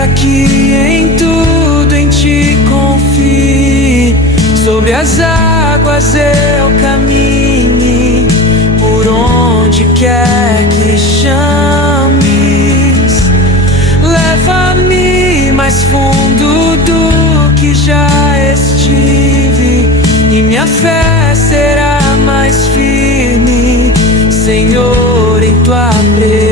para que em tudo em ti confie. Sobre as águas eu caminhe, por onde quer que chames. Leva-me mais fundo do que já estive, e minha fé será mais firme, Senhor, em tua presença.